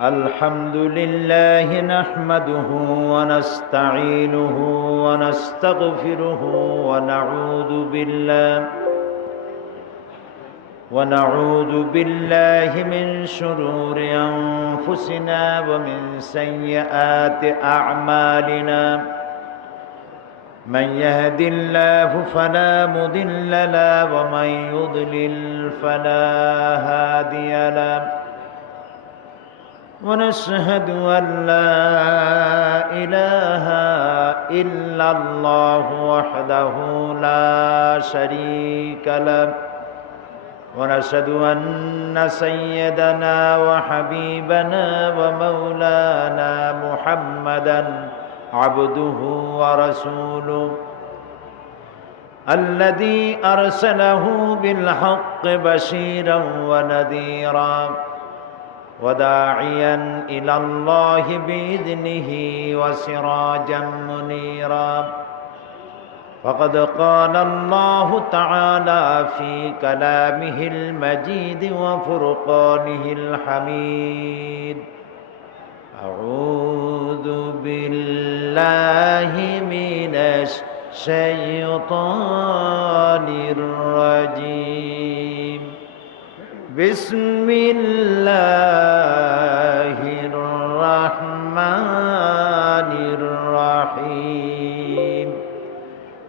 الحمد لله نحمده ونستعينه ونستغفره ونعوذ بالله من شرور أنفسنا ومن سيئات أعمالنا من يهد الله فلا مضل له ومن يضلل فلا هادي له ونشهد أن لا إله إلا الله وحده لا شريك له ونشهد أن سيدنا وحبيبنا ومولانا محمدا عبده ورسوله الذي أرسله بالحق بشيرا ونذيرا وداعيا إلى الله بإذنه وسراجا منيرا فقد قال الله تعالى في كلامه المجيد وفرقانه الحميد أعوذ بالله من الشيطان الرجيم بسم الله الرحمن الرحيم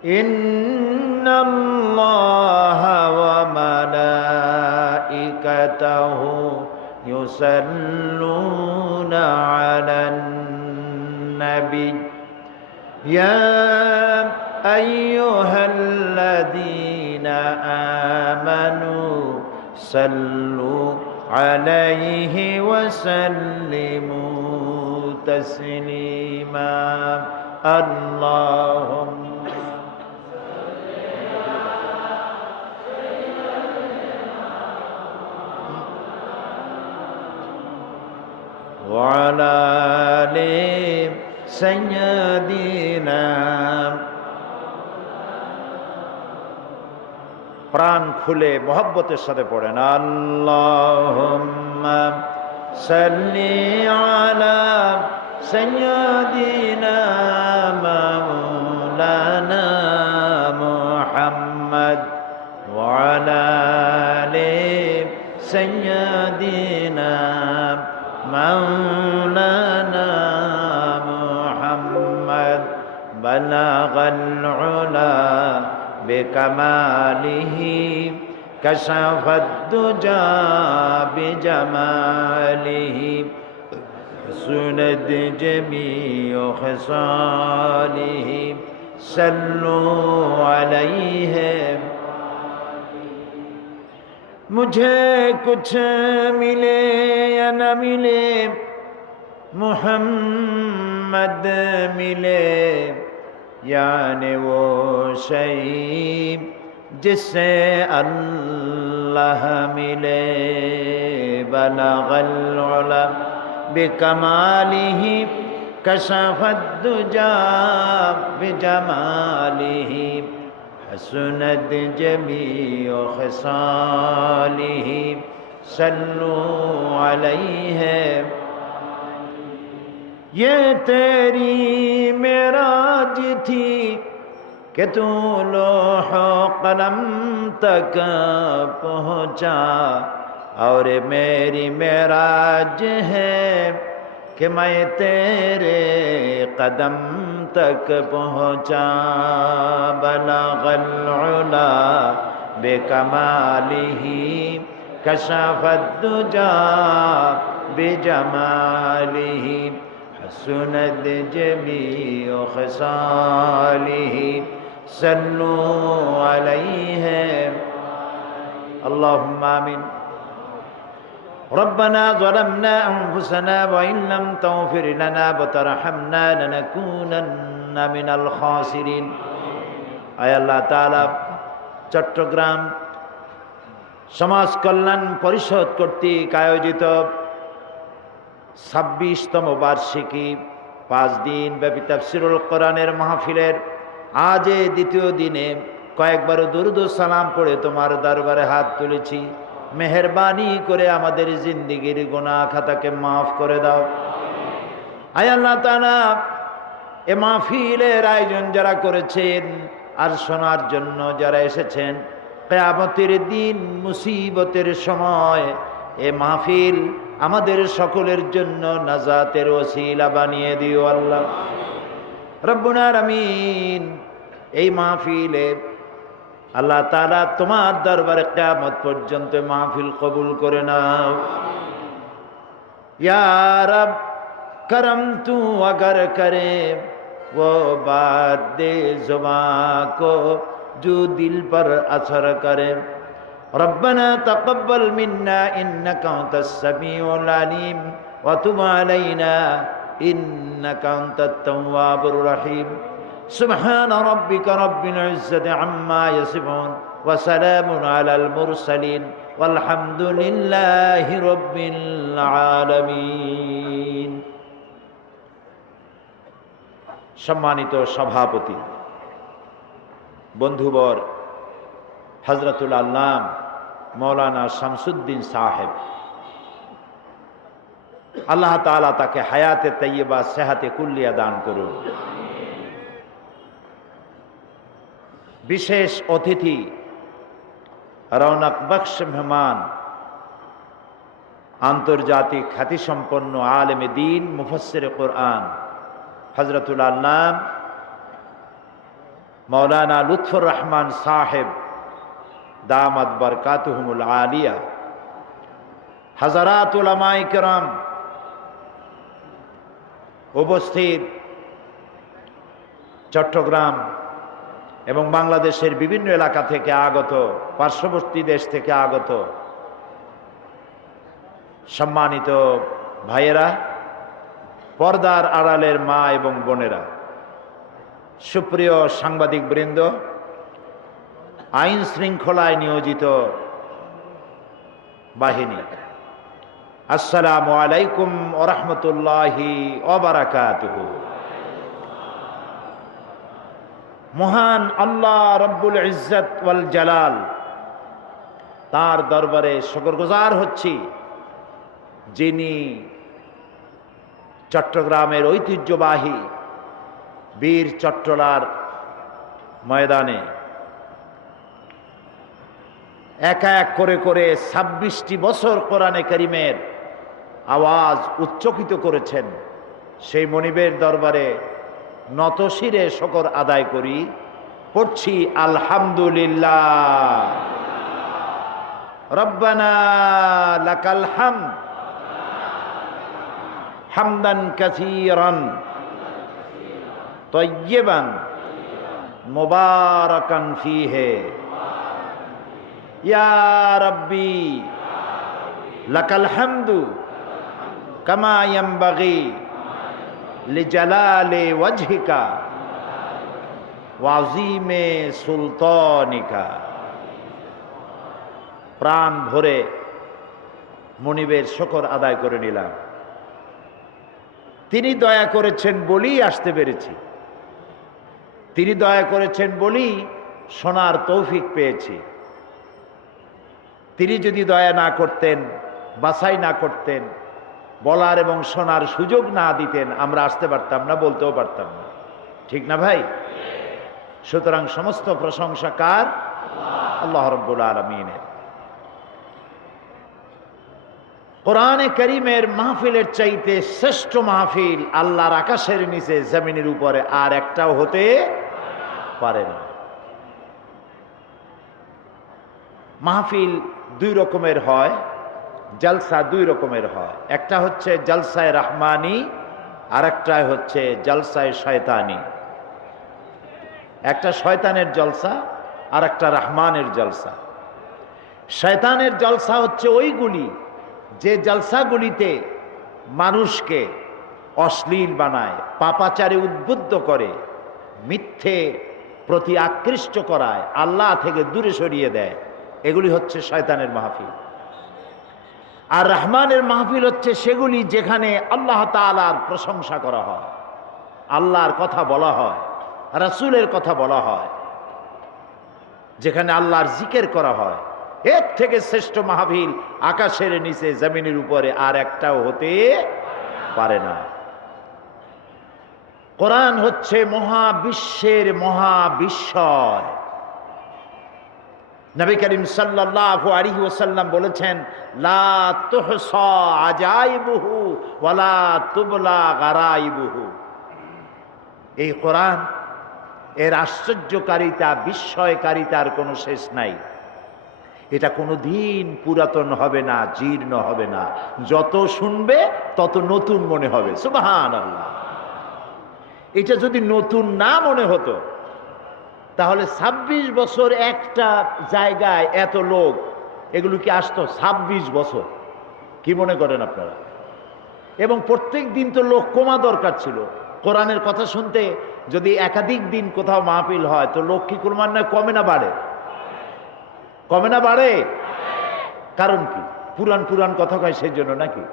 إن الله وملائكته يصلون على النبي يا أيها الذين آمنوا صلوا عليه وسلموا تسليما اللهم وعلى آل سيدنا প্রাণ খুলে মোহব্বতের সাথে পড়েন আল্লাহুম্মা সাল্লি আলা সাইয়্যিদিনা মাওলানা মুহাম্মদ ওয়া আলা আলি সাইয়্যিদিনা মাওলানা মুহাম্মদ বালাগাল উলা بكماله كشف الدجى بجماله حسنت جميع خصاله صلوا عليه मुझे कुछ मिले या न मिले मुहम्मद मिले यानी वो शहीद जिससे अल्लाह मिले बलगल उला बिकमालिही कशफद दुजा बिजमालिही हसनत जमीउ खसालिही सल्लु अलैहि ये तेरी मेराज थी कि तू लोह कलम तक पहुँचा और मेरी मेराज है कि मैं तेरे कदम तक पहुँचा बलगल उला बेकमालिही कशफद दुजा बिजमालिही हसनत जमीउ खसालिही सल्लु अलैहि अल्लाहुम्मा आमीन रब्बना ज़लमना अनफुसना व इन लम तग़फिर लना व तरहमना लनकूनन्ना मिनल खासिरिन आय अल्लाह ताआला चट्टग्राम समाज कल्याण परिषद কর্তৃক আয়োজিত 26তম বার্ষিকী 5 দিন ব্যাপী তাফসীরুল কোরআনের মাহফিলের আজ দ্বিতীয় দিনে কয়েকবার দরুদ ও সালাম পড়ে তোমার দরবারে হাত তুলেছি। মেহেরবানি করে আমাদের জিন্দেগির গুনাহ খাতাকে মাফ করে দাও। আয় আল্লাহ তাআলা, এ মাহফিলের আয়োজন যারা করেছেন আর শোনার জন্য যারা এসেছেন, কিয়ামতের দিন মুসিবতের সময় এ মাহফিল আমাদের সকলের জন্য নাজাতের ওসিলা বানিয়ে দিও আল্লাহ রব্বুল আলামিন। এই মাহফিলে আল্লাহ তাআলা তোমার দরবারে কিয়ামত পর্যন্ত মাহফিল কবুল করে নাও। ইয়া রব करम तू अगर करे वो बात दे जुबां को जो दिल पर असर करे। रब्बना तक़ब्बल मिन्ना इन्नका अंतस समीउल अलीम व तुब अलैना इन्नका अंतत तव्वाबुर रहीम। सुब्हान रब्बिका रब्बिल इज्जति अम्मा यसिफून व सलामुन अलल मुरसलीन वल्हम्दुलिल्लाहि रब्बिल आलामीन। সম্মানিত সভাপতি, বন্ধুবর হযরতুল আল্লাম মৌলানা শামসুদ্দিন সাহেব, আল্লাহ তাআলা তাকে হায়াতে তাইয়্যিবা সেহাতে কুল্লিয়া দান করুন। বিশেষ অতিথি, রৌনক বখশ মেহমান, আন্তর্জাতিক খ্যাতিসম্পন্ন আলেমে দ্বীন মুফাসসিরে কুরআন হযরতুল আল্লাম মৌলানা লুৎফুর রহমান সাহেব দামাত বরকাতুহুমুল আলিয়া, হাজারাত উলামায়ে কেরাম উপস্থিত, চট্টগ্রাম এবং বাংলাদেশের বিভিন্ন এলাকা থেকে আগত, পার্শ্ববর্তী দেশ থেকে আগত সম্মানিত ভাইয়েরা, পর্দার আড়ালের মা এবং বোনেরা, সুপ্রিয় সাংবাদিক বৃন্দ, আইন শৃঙ্খলায় নিয়োজিত বাহিনী, আসসালামু আলাইকুম ওয়া রাহমাতুল্লাহি ওয়া বারাকাতুহু। মহান আল্লাহ রব্বুল ইজ্জত ওয়াল জালাল, তার দরবারে শুকরগুজার হচ্ছি, যিনি চট্টগ্রামের ঐতিহ্যবাহী বীর চট্টলার ময়দানে এক এক করে করে 26টি বছর কোরআনে কারীমের আওয়াজ উচ্চকিত করেছেন। সেই মনিবের দরবারে নতশিরে শুকর আদায় করি, পড়ছি আলহামদুলিল্লাহ। রব্বানা লাকাল হামদ হামদান কাসীরান তাইয়্যিবান মুবারাকান ফীহি ইয়া রাব্বি লাকাল হামদু কামা ইয়ানবাগি লিজালালি ওয়াজহিকা ওয়া আযীমি সুলতানিকা। প্রাণ ভরে মনিবের শুকর আদায় করে নিলাম। তিনি দয়া করেছেন বলেই আসতে পেরেছি, তিনি দয়া করেছেন বলেই শোনার তৌফিক পেয়েছি। তিনি যদি দয়া না করতেন, বাছাই না করতেন, বলার এবং শোনার সুযোগ না দিতেন, আমরা আসতে পারতাম না, বলতেও পারতাম না। ঠিক না ভাই? সুতরাং সমস্ত প্রশংসা কার? আল্লাহ রাব্বুল আলামিনের। কোরআনে কারীমের মাহফিলের চাইতে শ্রেষ্ঠ মাহফিল আল্লাহর আকাশের নিচে জমিনের উপরে আর একটাও হতে পারে না। মাহফিল দুই রকমের হয়, জলসা দুই রকমের হয়। একটা হচ্ছে জলসায়ে রহমানি, আর একটা হচ্ছে জলসায়ে শয়তানি। একটা শয়তানের জলসা আর একটা রহমানের জলসা। শয়তানের জলসা হচ্ছে ওইগুলি যে জলসাগুলিতে মানুষকে অশ্লীল বানায়, পাপাচারে উদ্বুদ্ধ করে, মিথ্যে প্রতি আকৃষ্ট করায়, আল্লাহ থেকে দূরে সরিয়ে দেয়। এগুলি হচ্ছে শয়তানের মাহফিল। আর রহমানের মাহফিল হচ্ছে সেগুলি যেখানে আল্লাহ তাআলার প্রশংসা করা হয়, আল্লাহর কথা বলা হয়, রাসূলের কথা বলা হয়, যেখানে আল্লাহর জিকির করা হয়, এর থেকে শ্রেষ্ঠ মাহফিল আকাশের নিচে জমিনের উপরে আর একটাও হতে পারে না। কোরআন হচ্ছে মহাবিশ্বের মহাবিস্ময়। নবী করিম সাল্লাল্লাহু আলাইহি ওয়াসাল্লাম বলেছেন, লা তুহসা আজাইবুহু ওয়ালা তুবলা গারাইবুহু। এই কোরআন, এর আশ্চর্যকারিতা, বিস্ময়কারিতার কোনো শেষ নাই। এটা কোনো দিন পুরাতন হবে না, জীর্ণ হবে না। যত শুনবে তত নতুন মনে হবে। সুবহানাল্লাহ। এটা যদি নতুন না মনে হতো তাহলে ২৬ বছর একটা জায়গায় এত লোক, এগুলো কি আসতো? ২৬ বছর, কি মনে করেন আপনারা? এবং প্রত্যেক দিন তো লোক কমা দরকার ছিল কোরআনের কথা শুনতে। যদি একাধিক দিন কোথাও মাহফিল হয় তো লোক কি ক্রমান্বয়ে কমে না বাড়ে? কমে না বাড়ে? কারণ কি? পুরান পুরান কথা কয় সেই জন্য নাকি?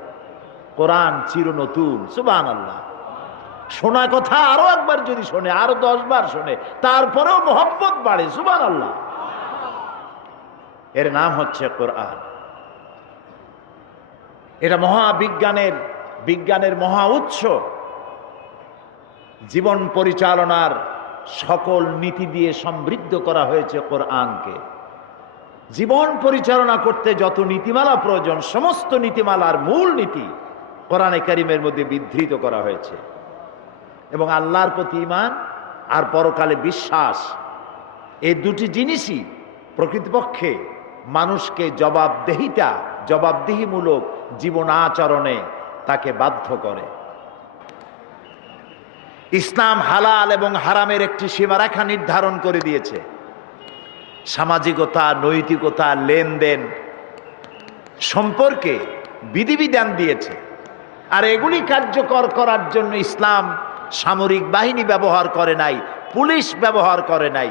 কোরআন চির নতুন। সুবহানাল্লাহ। শোনা কথা আরো একবার যদি শোনে, আরো 10 বার শোনে, তারপরেও মোহাম্মত বাড়ে। সুবহানাল্লাহ। এর নাম হচ্ছে কোরআন। এটা বিজ্ঞানের মহা উৎস। জীবন পরিচালনার সকল নীতি দিয়ে সমৃদ্ধ করা হয়েছে কোরআনকে। জীবন পরিচালনা করতে যত নীতিমালা প্রয়োজন, সমস্ত নীতিমালার মূল নীতি কোরআনে কারিমের মধ্যে বিধৃত করা হয়েছে। এবং আল্লাহর প্রতি ঈমান আর পরকালে বিশ্বাস, এই দুটি জিনিসই প্রকৃতপক্ষে মানুষকে জবাবদিহিমূলক জীবন আচরণে তাকে বাধ্য করে। ইসলাম হালাল এবং হারামের একটি সীমারেখা নির্ধারণ করে দিয়েছে। সামাজিকতা, নৈতিকতা, লেনদেন সম্পর্কে বিধিবিধান দিয়েছে। আর এগুলি কার্যকর করার জন্য ইসলাম সামরিক বাহিনী ব্যবহার করে নাই, পুলিশ ব্যবহার করে নাই।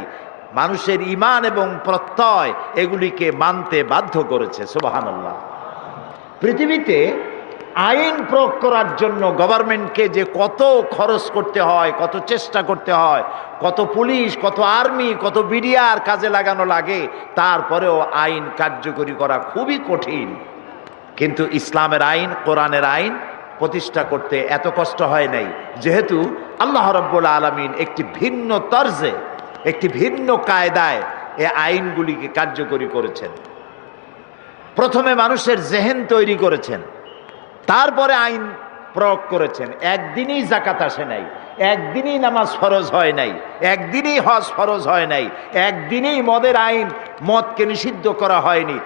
মানুষের ঈমান এবং প্রত্যয় এগুলিকে মানতে বাধ্য করেছে। সুবহানাল্লাহ। পৃথিবীতে আইন প্রয়োগ করার জন্য গভর্নমেন্টকে যে কত খরচ করতে হয়, কত চেষ্টা করতে হয়, কত পুলিশ, কত আর্মি, কত বিডিআর কাজে লাগানো লাগে, তারপরেও আইন কার্যকরী করা খুবই কঠিন। কিন্তু ইসলামের আইন, কোরআনের আইন প্রতিষ্ঠা করতে এত কষ্ট হয় নাই, যেহেতু আল্লাহ রাব্বুল আলামিন একটি ভিন্ন তরজে, একটি ভিন্ন কায়দায় এই আইনগুলিকে কার্যকরী করেছেন। প্রথমে মানুষের জেহেন তৈরি করেছেন, তারপরে আইন প্রয়োগ করেছেন। একদিনই জাকাত আসে নাই, একদিনই নামাজ ফরজ হয় নাই, একদিনই হজ ফরজ হয় নাই, একদিনই মদের আইন, মদকে নিষিদ্ধ করা হয়নি।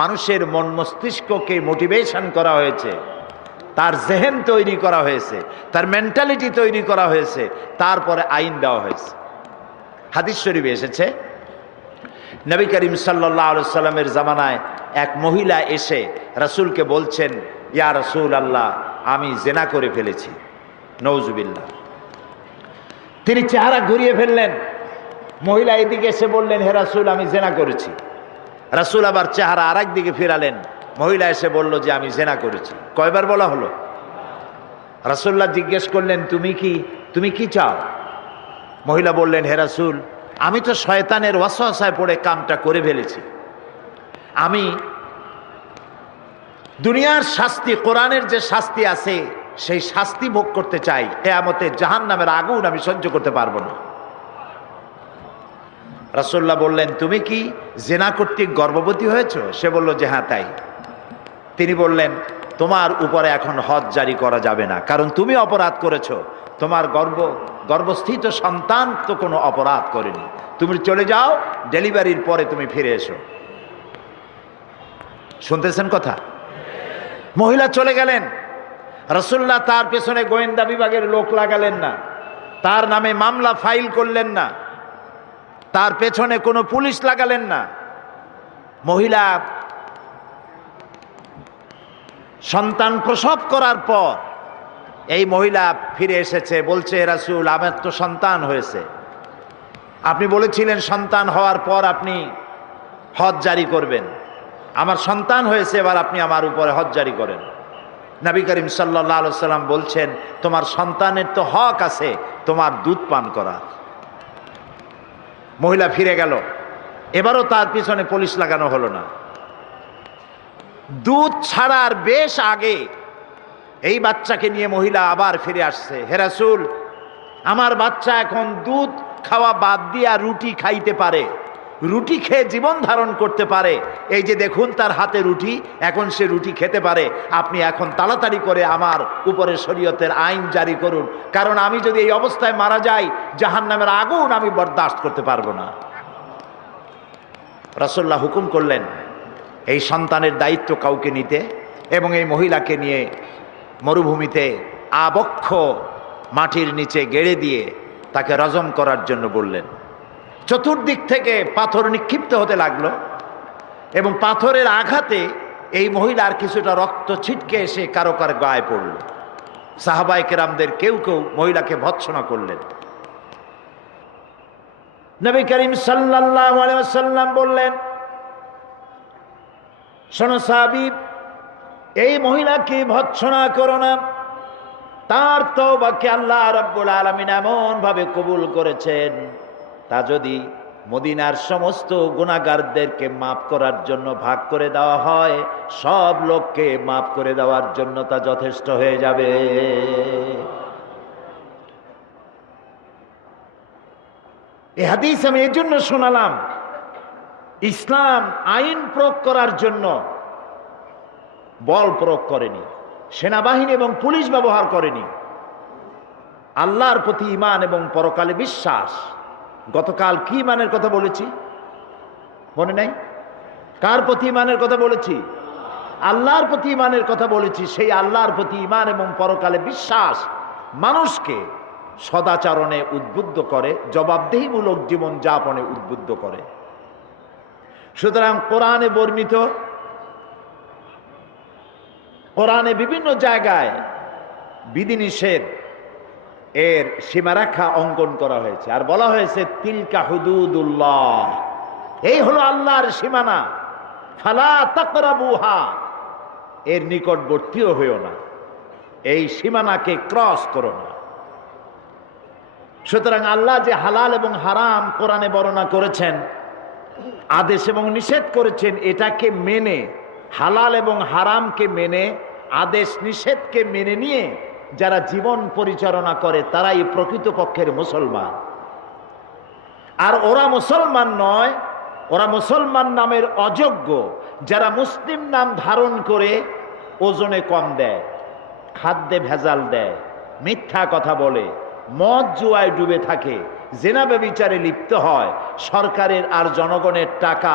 মানুষের মন মস্তিষ্ককে মোটিভেশন করা হয়েছে, তার জেহেন তৈরি করা হয়েছে, তার মেন্টালিটি তৈরি করা হয়েছে, তারপরে আইন দেওয়া হয়েছে। হাদিস শরীফে এসেছে, নবী করিম সাল্লাল্লাহু আলাইহি সাল্লামের জামানায় এক মহিলা এসে রাসূলকে বলছেন, ইয়া রাসূল আল্লাহ, আমি জেনা করে ফেলেছি। নওজুবিল্লাহ। তিনি চেহারা ঘুরিয়ে ফেললেন। মহিলা এদিকে এসে বললেন, হে রাসূল, আমি জেনা করেছি। রাসূল আবার চেহারা আরেক দিকে ফেরালেন। মহিলা এসে বলল যে আমি জেনা করেছি। কয়বার বলা হলো? রাসূলুল্লাহ জিজ্ঞেস করলেন, তুমি কি চাও? মহিলা বললেন, হে রাসূল, আমি তো শয়তানের ওয়াসওয়াসায় পড়ে কামটা করে ফেলেছি। আমি দুনিয়ার শাস্তি, কোরআনের যে শাস্তি আছে সেই শাস্তি ভোগ করতে চাই। কিয়ামতে জাহান্নামের আগুন আমি সহ্য করতে পারবো না। রাসূলুল্লাহ বললেন, তুমি কি জেনা কর্তৃক গর্ভবতী হয়েছো? সে বলল যে হ্যাঁ তাই। তিনি বললেন, তোমার উপরে এখন হজ জারি করা যাবে না, কারণ তুমি অপরাধ করেছো। তোমার গর্ভস্থিত সন্তান তো কোনো অপরাধ করেনি। তুমি চলে যাও, ডেলিভারির পরে তুমি ফিরে এসো। শুনতেছেন কথা? মহিলা চলে গেলেন। রাসূলুল্লাহ তার পেছনে গোয়েন্দা বিভাগের লোক লাগালেন না, তার নামে মামলা ফাইল করলেন না, তার পেছনে কোনো পুলিশ লাগালেন না। মহিলা সন্তান প্রসব করার পর এই মহিলা ফিরে এসেছে, বলছে, রাসূল, আমার তো সন্তান হয়েছে, আপনি বলেছিলেন সন্তান হওয়ার পর আপনি হজ জারি করবেন। আমার সন্তান হয়েছে, এবার আপনি আমার উপরে হজ জারি করেন। নবী করিম সাল্লাল্লাহু আলাইহি সাল্লাম বলছেন, তোমার সন্তানের তো হক আছে তোমার দুধ পান করার। মহিলা ফিরে গেল। এবারও তার পিছনে পুলিশ লাগানো হলো না। দুধ ছাড়ার বেশ আগে এই বাচ্চাকে নিয়ে মহিলা আবার ফিরে আসছে, হে রাসূল, আমার বাচ্চা এখন দুধ খাওয়া বাদ দিয়া রুটি খাইতে পারে, রুটি খেয়ে জীবন ধারণ করতে পারে। এই যে দেখুন তার হাতে রুটি, এখন সে রুটি খেতে পারে। আপনি এখন তাড়াতাড়ি করে আমার উপরে শরীয়তের আইন জারি করুন, কারণ আমি যদি এই অবস্থায় মারা যাই জাহান্নামের আগুন আমি বরদাস্ত করতে পারবো না। রাসূলুল্লাহ হুকুম করলেন এই সন্তানের দায়িত্ব কাউকে নিতে, এবং এই মহিলাকে নিয়ে মরুভূমিতে আবক্ষ মাটির নিচে গেড়ে দিয়ে তাকে রজম করার জন্য বললেন। চতুর্দিক থেকে পাথর নিক্ষিপ্ত হতে লাগলো, এবং পাথরের আঘাতে এই মহিলার কিছুটা রক্ত ছিটকে এসে কারো কারো গায়ে পড়ল। সাহাবায়ে কেরামদের কেউ কেউ মহিলাকে ভৎসনা করলেন। নবী করিম সাল্লাল্লাহু আলাইহি ওয়াসাল্লাম বললেন, শোনো সাহাবী, এই মহিলাকে ভৎসনা করো না, তার তওবাকে আল্লাহ রাব্বুল আলামিন এমন ভাবে কবুল করেছেন, তা যদি মদিনার সমস্ত গুনাহগারদেরকে মাফ করার জন্য ভাগ করে দেওয়া হয়, সব লোককে মাফ করে দেওয়ার জন্য তা যথেষ্ট হয়ে যাবে। এই হাদিস আমি এই জন্য শোনালাম, ইসলাম আইন প্রয়োগ করার জন্য বল প্রয়োগ করেনি, সেনাবাহিনী এবং পুলিশ ব্যবহার করেনি। আল্লাহর প্রতি ঈমান এবং পরকালে বিশ্বাস। গতকাল কি ঈমানের কথা বলেছি মনে নাই? কার প্রতি ঈমানের কথা বলেছি? আল্লাহর প্রতি ঈমানের কথা বলেছি। সেই আল্লাহর প্রতি ঈমান এবং পরকালে বিশ্বাস মানুষকে সদাচরণে উদ্বুদ্ধ করে, জবাবদেহিমূলক জীবন যাপনে উদ্বুদ্ধ করে। সুতরাং কোরআনে বর্ণিত, কোরআনে বিভিন্ন জায়গায় বিধিনিষেধ এর সীমারেখা অঙ্কন করা হয়েছে, আর বলা হয়েছে তিলকা হুদুদুল্লাহ, এই হলো আল্লাহর সীমানা, ফালা তাকরাবুহা, এর নিকটবর্তীও হইও না, এই সীমানাকে ক্রস করো না। সুতরাং আল্লাহ যে হালাল এবং হারাম কোরআনে বর্ণনা করেছেন, আদেশ এবং নিষেধ করেছেন, এটাকে মেনে, হালাল এবং হারামকে মেনে, আদেশ নিষেধকে মেনে নিয়ে যারা জীবন পরিচালনা করে তারাই প্রকৃতপক্ষের মুসলমান। আর ওরা মুসলমান নয়, ওরা মুসলমান নামের অযোগ্য, যারা মুসলিম নাম ধারণ করে ওজনে কম দেয়, খাদ্যে ভেজাল দেয়, মিথ্যা কথা বলে, মদ জুয়ায় ডুবে থাকে, জেনা ব্যভিচারে লিপ্ত হয়, সরকারের আর জনগণের টাকা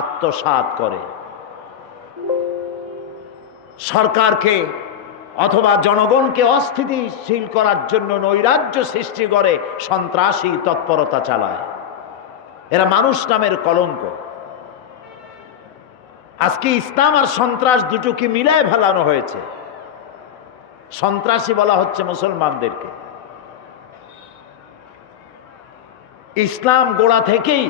আত্মসাৎ করে, সরকারকে অথবা জনগণকে অস্থিতিশীল করার জন্য নৈরাজ্য সৃষ্টি করে, সন্ত্রাসী তৎপরতা চালায়। এরা মানুষ নামের কলঙ্ক। আজকে ইসলাম আর সন্ত্রাস দুটোকে মিলায় ফেলানো হয়েছে। সন্ত্রাসী বলা হচ্ছে মুসলমানদেরকে। ইসলাম গোড়া থেকেই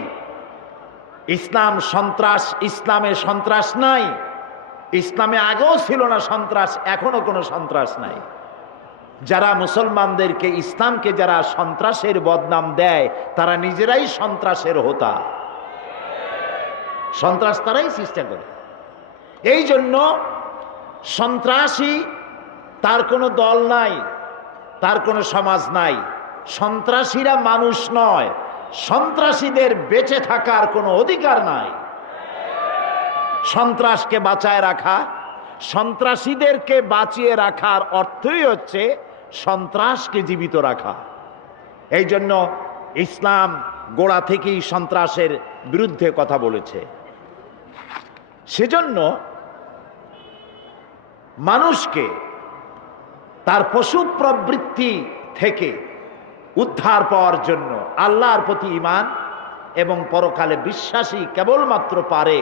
ইসলাম সন্ত্রাস, ইসলামে সন্ত্রাস নাই। ইসলামে আগেও ছিল না সন্ত্রাস, এখনো কোনো সন্ত্রাস নাই। যারা মুসলমানদেরকে, ইসলামকে যারা সন্ত্রাসের বদনাম দেয়, তারা নিজেরাই সন্ত্রাসের হোতা। সন্ত্রাস তারাই চেষ্টা করে। এই জন্য সন্ত্রাসী তার কোনো দল নাই, তার কোনো সমাজ নাই। সন্ত্রাসীরা মানুষ নয়, সন্ত্রাসীদের বেঁচে থাকার কোনো অধিকার নাই। সন্ত্রাসকে বাঁচায় রাখা, সন্ত্রাসীদেরকে বাঁচিয়ে রাখার অর্থই হচ্ছে সন্ত্রাসকে জীবিত রাখা। এই জন্য ইসলাম গোড়া থেকেই সন্ত্রাসের বিরুদ্ধে কথা বলেছে। সেজন্য মানুষকে তার পশু প্রবৃত্তি থেকে উদ্ধার পাওয়ার জন্য আল্লাহর প্রতি ঈমান এবং পরকালে বিশ্বাসী কেবলমাত্র পারে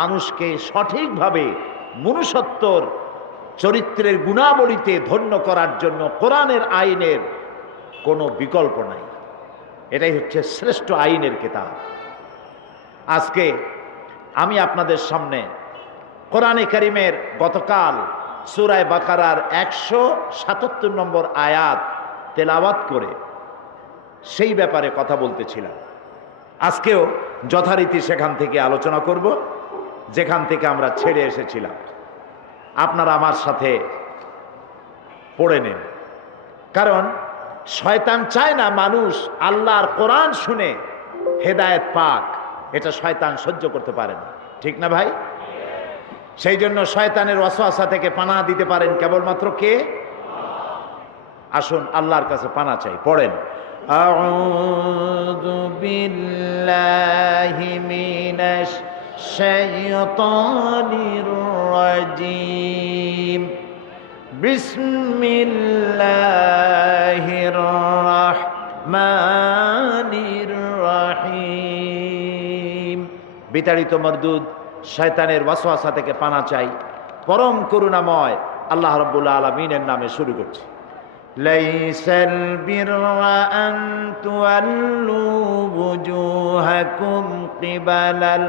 মানুষকে সঠিকভাবে মনুষ্যত্বর চরিত্রের গুণাবলীতে ধন্য করার জন্য। কোরআনের আইনের কোনো বিকল্প নাই, এটাই হচ্ছে শ্রেষ্ঠ আইনের কিতাব। আজকে আমি আপনাদের সামনে কোরআনে কারীমের গতকাল সূরা বাকারার 177 নম্বর আয়াত তেলাওয়াত করে সেই ব্যাপারে কথা বলতেছিলাম। আজকেও যথারীতি সেখান থেকে আলোচনা করব যেখান থেকে আমরা ছেড়ে এসেছিলাম। আপনারা আমার সাথে পড়ে নেন। কারণ শয়তান চায় না মানুষ আল্লাহর কোরআন শুনে হেদায়েত পাক, এটা শয়তান সহ্য করতে পারে না, ঠিক না ভাই? সেই জন্য শয়তানের ওয়াসওয়াসা থেকে পানাহ দিতে পারেন কেবলমাত্র কে? আসুন আল্লাহর কাছে পানাহ চাই। পড়েন, আউযু বিল্লাহি মিনাশ শাইতানির রাজীম, বিসমিল্লাহির রাহমানির রাহিম। বিতাড়িত মরদুদ শয়তানের ওয়াসওয়াসা থেকে পানাহ চাই পরম করুণাময় আল্লাহ রাব্বুল আলামিনের নামে শুরু করছি। লাইসাল বিররা আন তুওয়াল্লু বুজুহাকুম কিবালাল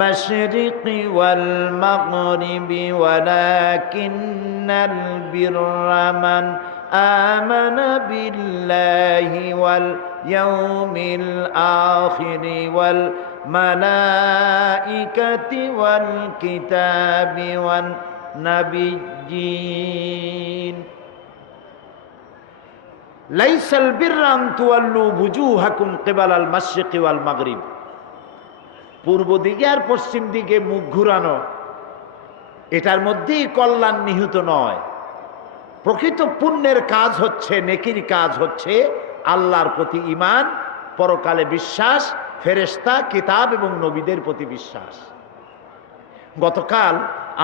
মাশরিকি ওয়াল মাগরিবি ওয়ালাকিন্নাল বিররা মান আমানা বিল্লাহি ওয়াল ইয়াউমিল আখিরি ওয়াল মালাইকাতি ওয়াল কিতাবি ওয়ান নাবিয়্যিন। লাইসাল বিররা আন তুওয়াল্লু বুজুহাকুম কিবালাল মাশরিকি ওয়াল মাগরিব, পূর্ব দিকে আর পশ্চিম দিকে মুখ ঘুরানো এটার মধ্যেই কল্যাণ নিহিত নয়। প্রকৃত পুণ্যের কাজ হচ্ছে, নেকির কাজ হচ্ছে আল্লাহর প্রতি ঈমান, পরকালে বিশ্বাস, ফেরেশতা, কিতাব এবং নবীদের প্রতি বিশ্বাস। গতকাল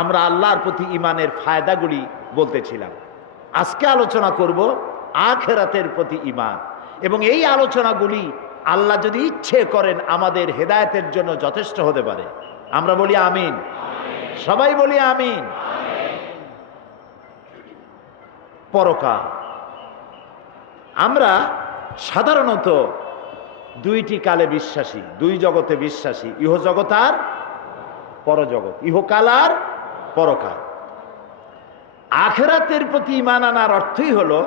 আমরা আল্লাহর প্রতি ঈমানের ফায়দাগুলি বলতেছিলাম। আজকে আলোচনা করব আখিরাতের প্রতি ঈমান, এবং এই আলোচনাগুলি আল্লাহ যদি ইচ্ছে করেন আমাদের হেদায়েতের জন্য যথেষ্ট হতে পারে। আমরা বলি আমিন, সবাই বলি আমিন। পরকাল, আমরা সাধারণত দুইটি কালে বিশ্বাসী, দুই জগতে বিশ্বাসী, ইহজগৎ আর পরজগৎ, ইহকাল আর পরকাল। আখিরাতের প্রতি ঈমান আনার অর্থই হলো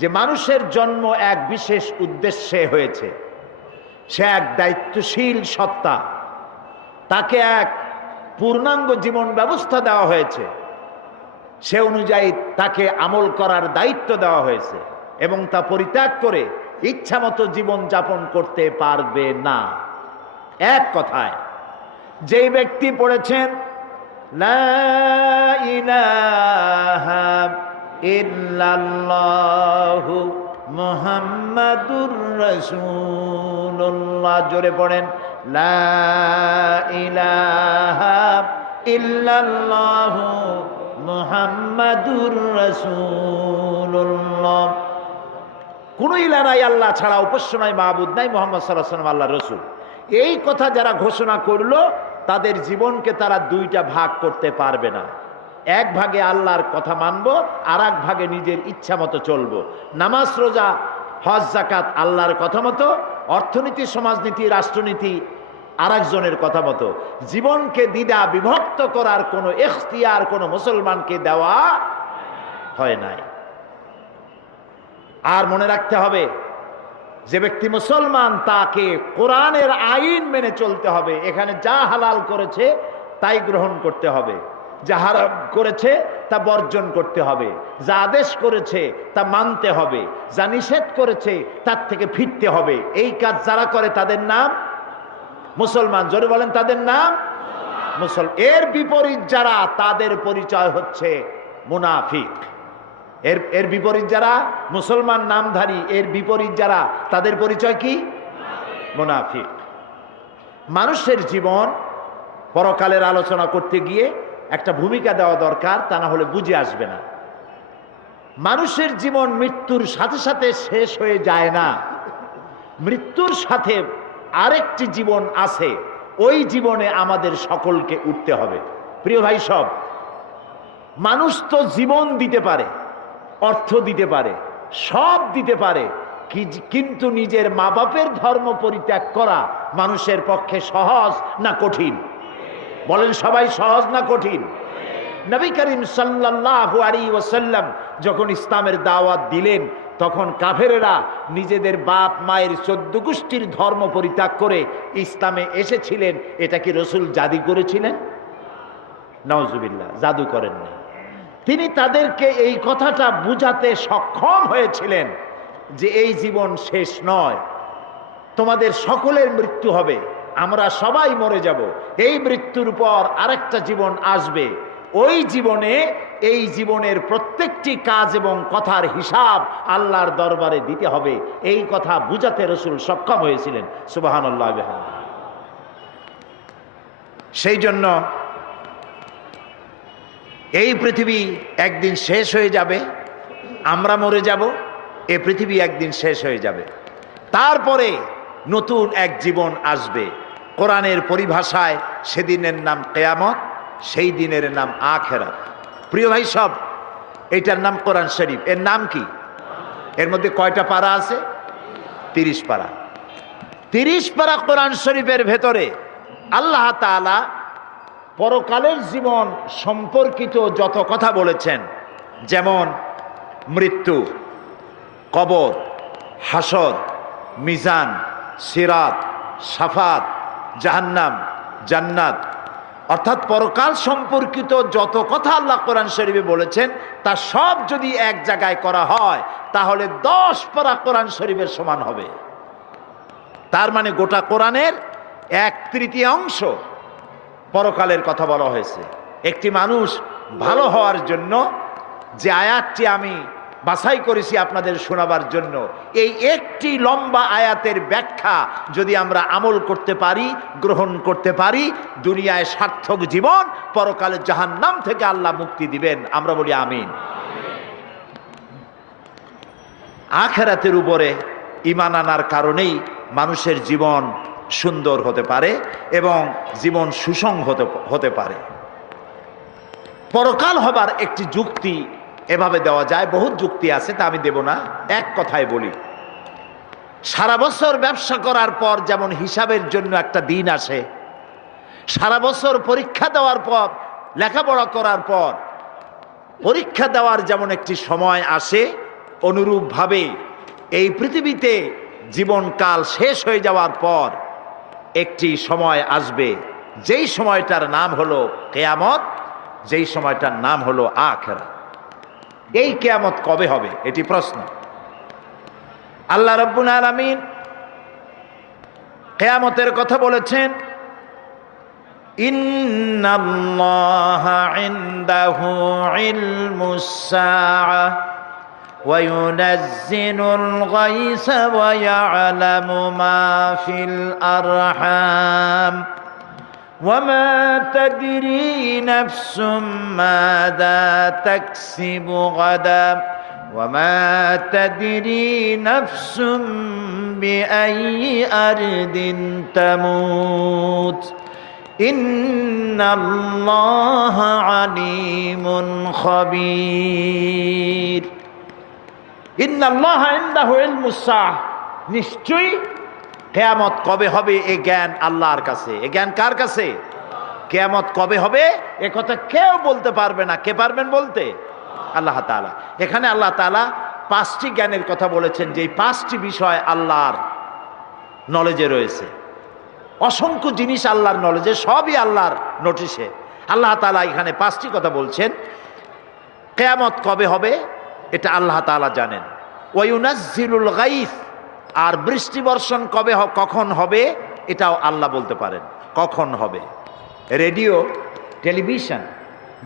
যে মানুষের জন্ম এক বিশেষ উদ্দেশ্যে হয়েছে, সে এক দায়িত্বশীল সত্তা, তাকে এক পূর্ণাঙ্গ জীবন ব্যবস্থা দেওয়া হয়েছে, সে অনুযায়ী তাকে আমল করার দায়িত্ব দেওয়া হয়েছে, এবং তা পরিত্যাগ করে ইচ্ছামতো জীবন যাপন করতে পারবে না। এক কথায়, যেই ব্যক্তি পড়েছেন লা ইলাহা ইল্লাল্লাহু মুহাম্মাদুর রাসূলুল্লাহ, জোরে পড়েন, লা ইলাহা ইল্লাল্লাহু মুহাম্মাদুর রাসূলুল্লাহ। কোন ইলাহ নাই আল্লাহ ছাড়া, উপাস্য নাই, মাবুদ নাই, মুহাম্মদ সাল্লাল্লাহু আলাইহি ওয়াসাল্লাম আল্লাহর রাসূল। এই কথা যারা ঘোষণা করলো তাদের জীবনকে তারা দুইটা ভাগ করতে পারবে না। এক ভাগে আল্লাহর কথা মানবো, আর এক ভাগে নিজের ইচ্ছা মতো চলবো। নামাজ, রোজা, হজ, যাকাত আল্লাহর কথা মতো, অর্থনীতি, সমাজনীতি, রাষ্ট্রনীতি আর একজনের কথা মতো। জীবনকে দ্বিধা বিভক্ত করার কোনো এখতিয়ার কোনো মুসলমানকে দেওয়া হয় নাই। আর মনে রাখতে হবে, যে ব্যক্তি মুসলমান তাকে কোরআনের আইন মেনে চলতে হবে। এখানে যা হালাল করেছে তাই গ্রহণ করতে হবে, যা হারাম করেছে তা বর্জন করতে হবে, যা আদেশ করেছে তা মানতে হবে, যা নিষেধ করেছে তার থেকে ফিরতে হবে। এই কাজ যারা করে তাদের নাম মুসলমান। জোরে বলেন, তাদের নাম মুসলমান। এর বিপরীত যারা, তাদের পরিচয় হচ্ছে মুনাফিক। এর বিপরীত যারা মুসলমান নামধারী, এর বিপরীত যারা, তাদের পরিচয় কি? মুনাফিক। মানুষের জীবন পরকালের আলোচনা করতে গিয়ে একটা ভূমিকা দেওয়া দরকার, তা না হলে বুঝে আসবে না। মানুষের জীবন মৃত্যুর সাথে সাথে শেষ হয়ে যায় না, মৃত্যুর সাথে আরেকটি জীবন আছে, ওই জীবনে আমাদের সকলকে উঠতে হবে। প্রিয় ভাই, সব মানুষ তো জীবন দিতে পারে, অর্থ দিতে পারে, সব দিতে পারে, কিন্তু নিজের মা বাপের ধর্ম পরিত্যাগ করা মানুষের পক্ষে সহজ না কঠিন? বলেন সবাই, সহজ না কঠিন? নবী করিম সাল্লাল্লাহু আলাইহি ওয়াসাল্লাম যখন ইসলামের দাওয়াত দিলেন, তখন কাফেরেরা নিজেদের বাপ মায়ের 14 গোষ্ঠীর ধর্ম পরিত্যাগ করে ইসলামে এসেছিলেন। এটা কি রসুল জাদু করেছিলেন? নাউজুবিল্লাহ, জাদু করেন না। তিনি তাদেরকে এই কথাটা বুঝাতে সক্ষম হয়েছিলেন যে এই জীবন শেষ নয়, তোমাদের সকলের মৃত্যু হবে, আমরা সবাই মরে যাব, এই মৃত্যুর পর আরেকটা জীবন আসবে, ওই জীবনে এই জীবনের প্রত্যেকটি কাজ এবং কথার হিসাব আল্লাহর দরবারে দিতে হবে, এই কথা বুঝাতে রাসূল সক্ষম হয়েছিলেন। সুবহানাল্লাহ। সেই জন্য এই পৃথিবী একদিন শেষ হয়ে যাবে, আমরা মরে যাব, এই পৃথিবী একদিন শেষ হয়ে যাবে, তারপরে নতুন এক জীবন আসবে। কোরআনের পরিভাষায় সেদিনের নাম কিয়ামত, সেই দিনের নাম আখিরাত। প্রিয় ভাই সব, এইটার নাম কোরআন শরীফ। এর নাম কি? এর মধ্যে কয়টা পারা আছে? 30 পারা। 30 পারা কোরআন শরীফের ভেতরে আল্লাহ তাআলা পরকালের জীবন সম্পর্কিত যত কথা বলেছেন, যেমন মৃত্যু, কবর, হাসর, মিজান, সিরাত, শাফাত, জাহান্নাম, জান্নাত, অর্থাৎ পরকাল সম্পর্কিত যত কথা আল্লাহ কোরআন শরীফে বলেছেন তা সব যদি এক জায়গায় করা হয় তাহলে 10 পারা কোরআন শরীফের সমান হবে। তার মানে গোটা কোরআনের 1/3 পরকালের কথা বলা হয়েছে। একটি মানুষ ভালো হওয়ার জন্য যে আয়াতটি আমি বাছাই করেছি আপনাদের শোনাবার জন্য, এই একটি লম্বা আয়াতের ব্যাখ্যা যদি আমরা আমল করতে পারি, গ্রহণ করতে পারি, দুনিয়ায় সার্থক জীবন, পরকালে জাহান্নাম থেকে আল্লাহ মুক্তি দিবেন। আমরা বলি আমিন। আখিরাতের উপরে ঈমান আনার কারণেই মানুষের জীবন সুন্দর হতে পারে এবং জীবন সুষম হতে পারে। পরকাল হবার একটি যুক্তি এভাবে দেওয়া যায়, বহুত যুক্তি আছে, তা আমি দেব না, এক কথায় বলি। সারা বছর ব্যবসা করার পর যেমন হিসাবের জন্য একটা দিন আসে, সারা বছর পরীক্ষা দেওয়ার পর, লেখাপড়া করার পর পরীক্ষা দেওয়ার যেমন একটি সময় আসে, অনুরূপভাবে এই পৃথিবীতে জীবনকাল শেষ হয়ে যাওয়ার পর একটি সময় আসবে, যেই সময়টার নাম হলো কিয়ামত, যেই সময়টার নাম হলো আখিরাত। এই কিয়ামত কবে হবে এটি প্রশ্ন। আল্লাহ রাব্বুল আলামিন কিয়ামতের কথা বলেছেন, ইন্নাল্লাহা ইনদাহু ইলমুস সাআহ ওয়া ইউনাজ্জিলুল গায়সা ওয়া ইয়ালামু মা ফিল আরহাম وما تدري نفس ماذا تكسب غدا وما تدري نفس بأي أرض تموت إن الله عليم خبير إن الله عنده علم الساعة নিশ্চয়ই কিয়ামত কবে হবে এ জ্ঞান আল্লাহর কাছে। এ জ্ঞান কার কাছে? কিয়ামত কবে হবে এ কথা কেউ বলতে পারবে না। কে পারবেন বলতে? আল্লাহ তাআলা। এখানে আল্লাহ তাআলা 5টি জ্ঞানের কথা বলেছেন, যে 5টি বিষয় আল্লাহর নলেজে রয়েছে। অসংখ্য জিনিস আল্লাহর নলেজে, সবই আল্লাহর নোটিশে। আল্লাহ তাআলা এখানে 5টি কথা বলছেন। কিয়ামত কবে হবে এটা আল্লাহ তাআলা জানেন। ওয়া ইউনাজ্জিলুল গায়স, আর বৃষ্টি বর্ষণ কবে কখন হবে এটাও আল্লাহ বলতে পারেন কখন হবে। রেডিও, টেলিভিশন,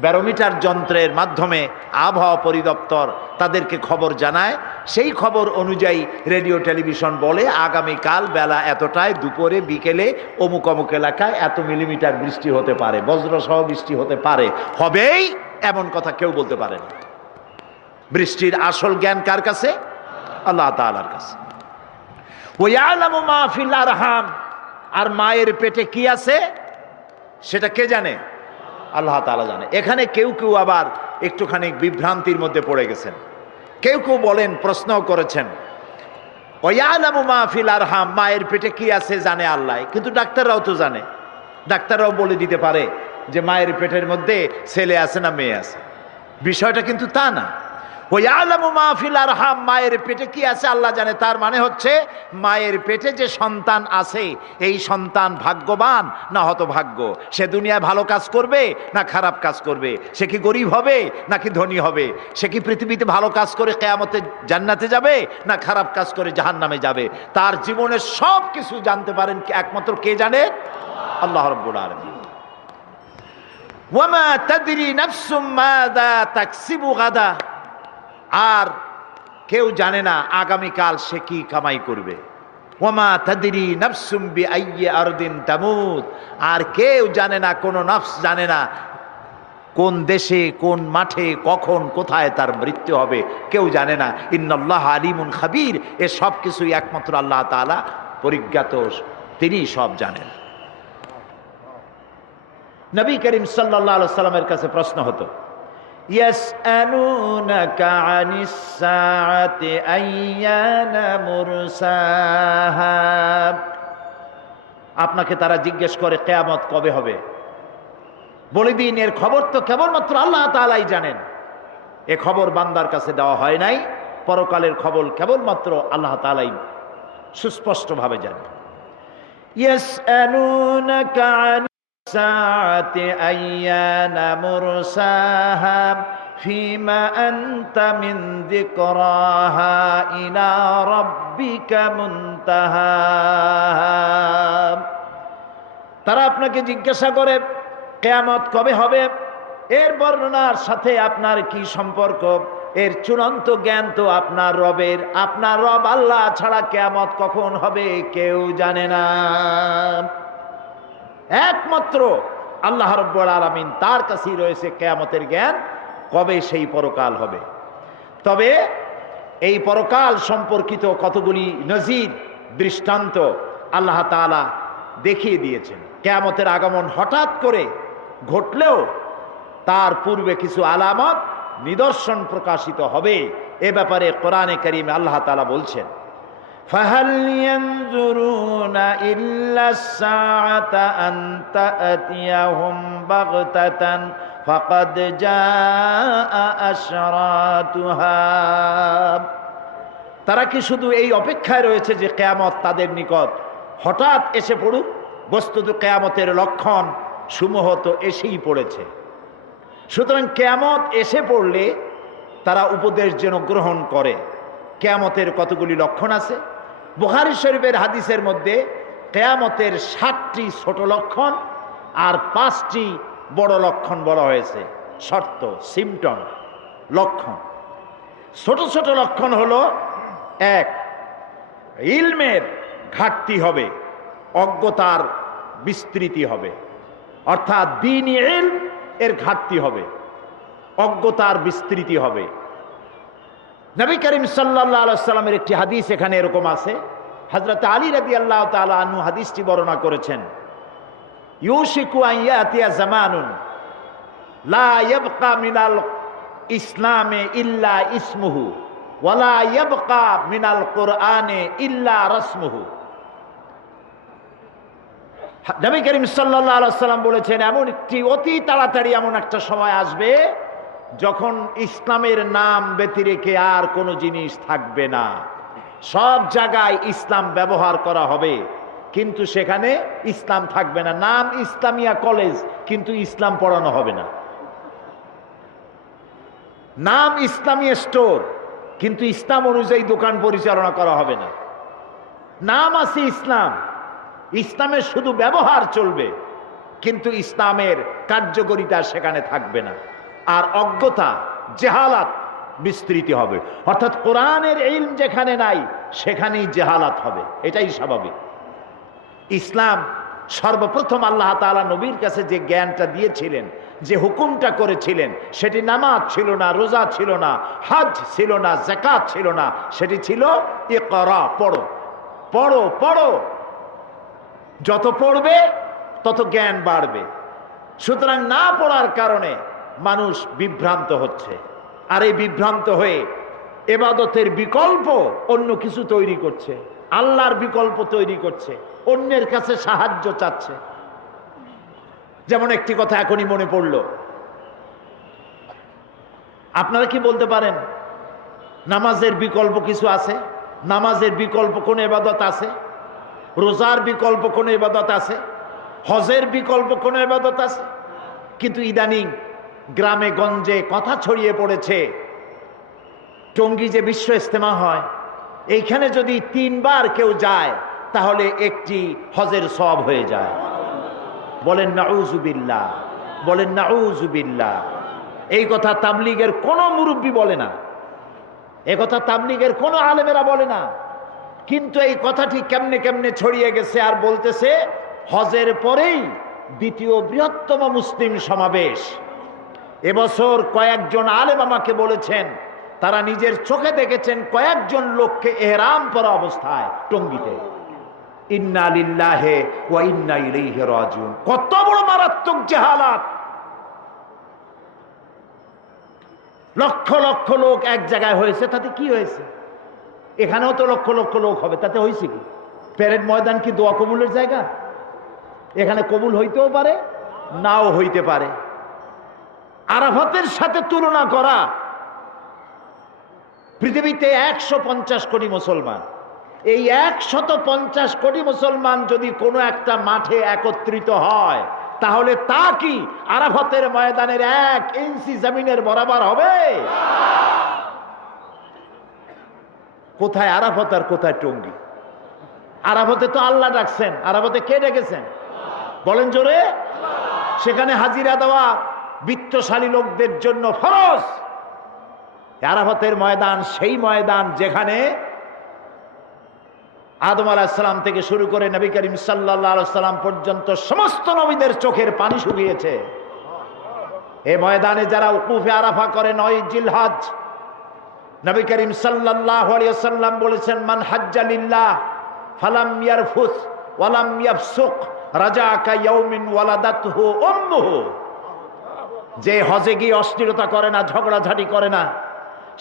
ব্যারোমিটার যন্ত্রের মাধ্যমে আবহাওয়া পরিদপ্তর তাদেরকে খবর জানায়, সেই খবর অনুযায়ী রেডিও টেলিভিশন বলে আগামীকাল বেলা এতটায়, দুপুরে, বিকেলে অমুক অমুক এলাকায় এত মিলিমিটার বৃষ্টি হতে পারে, বজ্রসহ বৃষ্টি হতে পারে, হবেই এমন কথা কেউ বলতে পারে না। বৃষ্টির আসল জ্ঞান কার কাছে? আল্লাহ তাআলার কাছে। ওয়ায়ালামু মা ফিল আরহাম, আর মায়ের পেটে কি আছে সেটা কে জানে? আল্লাহ তাআলা জানে। এখানে কেউ কেউ আবার একটুখানি বিভ্রান্তির মধ্যে পড়ে গেছেন। কেউ কেউ বলেন, প্রশ্ন করেছেন, ওয়ায়ালামু মা ফিল আরহাম, মায়ের পেটে কি আছে জানে আল্লাহ, কিন্তু ডাক্তাররাও তো জানে। ডাক্তাররাও বলে দিতে পারে যে মায়ের পেটের মধ্যে ছেলে আছে না মেয়ে আছে। বিষয়টা কিন্তু তা না। ওয়ায়ালামু মা ফিল আরহাম, মায়ের পেটে কি আছে আল্লাহ জানে। তার মানে হচ্ছে মায়ের পেটে যে সন্তান আছে এই সন্তান ভাগ্যবান না হতভাগ্য, সে দুনিয়ায় ভালো কাজ করবে না খারাপ কাজ করবে, সে কি গরিব হবে নাকি ধনী হবে, সে কি পৃথিবীতে ভালো কাজ করে কিয়ামতে জান্নাতে যাবে না খারাপ কাজ করে জাহান্নামে যাবে। তার জীবনের সব কিছু জানতে পারেন একমাত্র কে জানে? আল্লাহ রাব্বুল আলামিন। ওয়ামা তাদরি নাফসুম মাযা তাকসিবু গাদা, আর কেউ জানে না আগামীকাল সে কি কামাই করবে। ওয়ামা তাদরি নাফসুম বিআইয়ি আরদিন তামুত, আর কেউ জানে না, কোন নফস জানে না কোন দেশে কোন মাঠে কখন কোথায় তার মৃত্যু হবে, কেউ জানে না। ইন্নাল্লাহ আলিমুন খাবীর, এ সব কিছুই একমাত্র আল্লাহ তাআলা পরিজ্ঞাত, তিনি সব জানেন। নবী করিম সাল্লাল্লাহু আলাইহি সাল্লামের কাছে প্রশ্ন হতো, ইয়াসআলুনাকা আনিস সাআতি আইয়ানা মুরসাহা, আপনাকে তারা জিজ্ঞেস করে কিয়ামত কবে হবে। বলে দিন এর খবর তো কেবলমাত্র আল্লাহ তাআলাই জানেন। এ খবর বান্দার কাছে দেওয়া হয় নাই, পরকালের খবর কেবলমাত্র আল্লাহ তাআলাই সুস্পষ্টভাবে জানেন। ইয়াসআলুনাকা الساعة أيان مرساها فيما أنت من ذكراها إلى ربك منتهاها, তারা আপনাকে জিজ্ঞাসা করে কিয়ামত কবে হবে, এর বর্ণনার সাথে আপনার কি সম্পর্ক। এর চূড়ান্ত জ্ঞান তো আপনার রবের, আপনার রব আল্লাহ ছাড়া কিয়ামত কখন হবে কেউ জানে না। একমাত্র আল্লাহ রাব্বুল আলামিন, তার কাছেই রয়েছে কিয়ামতের জ্ঞান, কবে সেই পরকাল হবে। তবে এই পরকাল সম্পর্কিত কতগুলি নজির দৃষ্টান্ত আল্লাহ তাআলা দেখিয়ে দিয়েছেন। কিয়ামতের আগমন হঠাৎ করে ঘটলেও তার পূর্বে কিছু আলামত নিদর্শন প্রকাশিত হবে, এ ব্যাপারে কোরআনে কারীমে আল্লাহ তাআলা বলছেন, فهل ينظرون إلا الساعة أن تأتيهم بغتة فقد جاء أشراطها, তারা কি শুধু এই অপেক্ষায় রয়েছে যে কিয়ামত তাদের নিকট হঠাৎ এসে পড়ুক। বস্তুত কিয়ামতের লক্ষণ সমূহ তো এসেই পড়েছে। সুতরাং কিয়ামত এসে পড়লে তারা উপদেশ যেন গ্রহণ করে। কিয়ামতের কতগুলি লক্ষণ আছে। বুখারী শরীফের হাদিসের মধ্যে কিয়ামতের 7টি ছোট লক্ষণ আর 5টি বড় লক্ষণ বলা হয়েছে। শর্ত, সিমটম, লক্ষণ। ছোট ছোট লক্ষণ হলো, 1, ইলমের ঘাটতি হবে, অজ্ঞতার বিস্তৃতি হবে, অর্থাৎ দ্বীনি ইলম এর ঘাটতি হবে, অজ্ঞতার বিস্তৃতি হবে। নবী করিম সাল্লাল্লাহু আলাইহি ওয়াসাল্লামের একটি হাদিস এখানে এরকম আছে। হযরত আলী রাদিয়াল্লাহু তাআলা আনহু হাদিসটি বর্ণনা করেছেন, ইউশিকু আন ইয়াতিয়া জামানুন লা ইয়াবকা মিনাল ইসলামে ইল্লা ইসমুহু ওয়া লা ইয়াবকা মিনাল কুরআনে ইল্লা রাসমুহু। নবী করিম সাল্লাল্লাহু আলাইহি ওয়াসাল্লাম বলেছেন, এমন একটি অতি তাড়াতাড়ি এমন একটা সময় আসবে যখন ইসলামের নাম ব্যতিরেকে আর কোনো জিনিস থাকবে না। সব জায়গায় ইসলাম ব্যবহার করা হবে, কিন্তু সেখানে ইসলাম থাকবে না। নাম ইসলামিয়া কলেজ, কিন্তু ইসলাম পড়ানো হবে না। নাম ইসলামী স্টোর, কিন্তু ইসলাম অনুযায়ী দোকান পরিচালনা করা হবে না। নাম আছে ইসলাম, ইসলামের শুধু ব্যবহার চলবে, কিন্তু ইসলামের কার্যকারিতা সেখানে থাকবে না। আর অজ্ঞতা, জেহালাত বিস্তৃতি হবে। অর্থাৎ কোরআনের ইলম যেখানে নাই সেখানেই জেহালাত হবে, এটাই স্বাভাবিক। ইসলাম সর্বপ্রথম আল্লাহ তাআলা নবীর কাছে যে জ্ঞানটা দিয়েছিলেন, যে হুকুমটা করেছিলেন, সেটি নামাজ ছিল না, রোজা ছিল না, হজ ছিল না, যাকাত ছিল না, সেটি ছিল ইকরা, পড়ো পড়ো পড়ো। যত পড়বে তত জ্ঞান বাড়বে। সুতরাং না পড়ার কারণে মানুষ বিভ্রান্ত হচ্ছে, আর এই বিভ্রান্ত হয়ে ইবাদতের বিকল্প অন্য কিছু তৈরি করছে, আল্লাহর বিকল্প তৈরি করছে, অন্যের কাছে সাহায্য চাচ্ছে। যেমন একটি কথা এখনই মনে পড়ল, আপনারা কি বলতে পারেন নামাজের বিকল্প কিছু আছে? নামাজের বিকল্প কোন ইবাদত আছে? রোজার বিকল্প কোন ইবাদত আছে? হজের বিকল্প কোন ইবাদত আছে? কিন্তু ইদানিং গ্রামে গঞ্জে কথা ছড়িয়ে পড়েছে, টঙ্গী যে বিশ্ব ইজতেমা হয়, এইখানে যদি 3 বার কেউ যায় তাহলে একটি হজের সওয়াব হয়ে যায়। বলেন নাউজুবিল্লাহ, বলেন নাউজুবিল্লাহ। এই কথা তাবলীগের কোন মুরব্বী বলে না, এই কথা তাবলীগের কোন আলেমেরা বলে না, কিন্তু এই কথাটি কেমনে কেমনে ছড়িয়ে গেছে আর বলতেছে হজের পরেই দ্বিতীয় বৃহত্তম মুসলিম সমাবেশ। এবছর কয়েকজন আলেম আমাকে বলেছেন তারা নিজের চোখে দেখেছেন কয়েকজন লোককে ইহরাম পরা অবস্থায় টঙ্গীতে। ইন্না লিল্লাহি ওয়া ইন্না ইলাইহি রাজিউন। কত বড় মারাত্মক জাহালাত! লক্ষ লক্ষ লোক এক জায়গায় হয়েছে, তাতে কি হয়েছে? এখানেও তো লক্ষ লক্ষ লোক হবে, তাতে হয়েছে কি? প্যারেড ময়দান কি দোয়া কবুলের জায়গা? এখানে কবুল হইতেও পারে, নাও হইতে পারে। আরাফাতের সাথে তুলনা করা, পৃথিবীতে 150 কোটি মুসলমান, এই 150 কোটি মুসলমান যদি কোনো একটা মাঠে একত্রিত হয় তাহলে তা কি আরাফাতের ময়দানের 1 ইঞ্চি জমিনের বরাবর হবে? কোথায় আরাফাত আর কোথায় টঙ্গী? আরাফাতে তো আল্লাহ ডাকছেন, আরাফাতে কে ডেকেছেন বলেন জোরে? সেখানে হাজিরা দেওয়া বিত্তশালী লোকদের জন্য ফরজ। আরাফাতের ময়দান সেই ময়দান যেখানে আদম আলাইহিস সালাম থেকে শুরু করে নবী করিম সাল্লাল্লাহু আলাইহি সাল্লাম পর্যন্ত সমস্ত নবীদের চোখের পানি শুকিয়েছে। এই ময়দানে যারা উকুফে আরাফা করে 9 জিলহজ, নবী করিম সাল্লাল্লাহু আলাইহি ওয়াসাল্লাম বলেছেন মান হাজ্জা লিল্লাহ ফালাম ইয়ারফুস ওয়ালাম ইয়াফসুক রাজাকা ইয়াউমিন ওয়ালাদাতহু উম্মুহু। যে হজে গিয়ে অশ্লীলতা করে না, ঝগড়াঝাটি করে না,